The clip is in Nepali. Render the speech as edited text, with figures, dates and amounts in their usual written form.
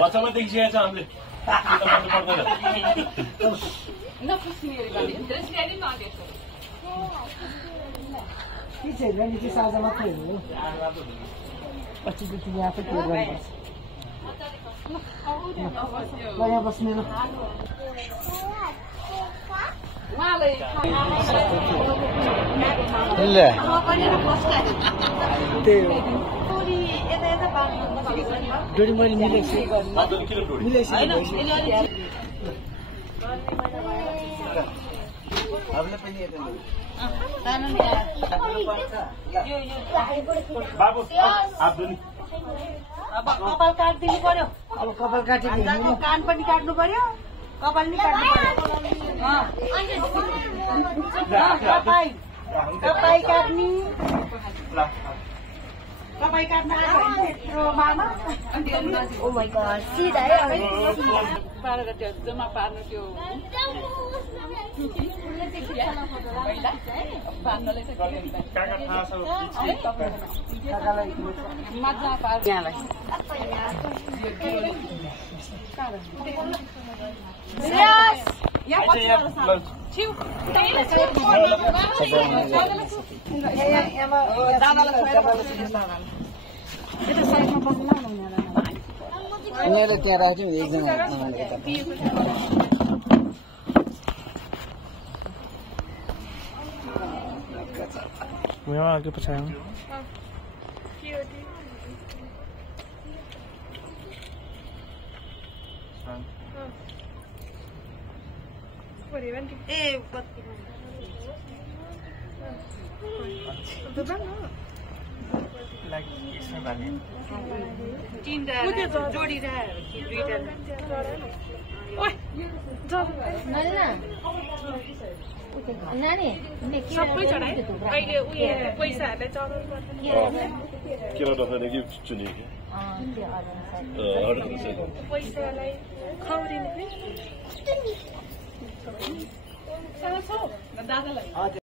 बच्चामा देखिसकेको छ हामीले साझा मात्रै हो पछिदेखि यहाँ चाहिँ के गर्नुपर्छ यहाँ बस्ने डोरी मैले मिलेको कपाल काटिदिनु पर्यो अब कपाल काटिदिनु कान पनि काट्नु पर्यो कपाल नि काट्नु पर्यो तपाईँ काट्ने तपाईँ काट्न मामा ओ माय गॉड सिधा है पारेर त्यो जम्मा पार्नु त्यो पार्नले चाहिँ मजा पार्छ यहाँलाई उनीहरूले त्यहाँ राख्यो एकजना आगे पछाया नानी सबै चढाए अहिले उयो पैसाहरुले चढाउनु पर्छ किन नखाने कि चुनी पैसालाई खौरिनु दादालाई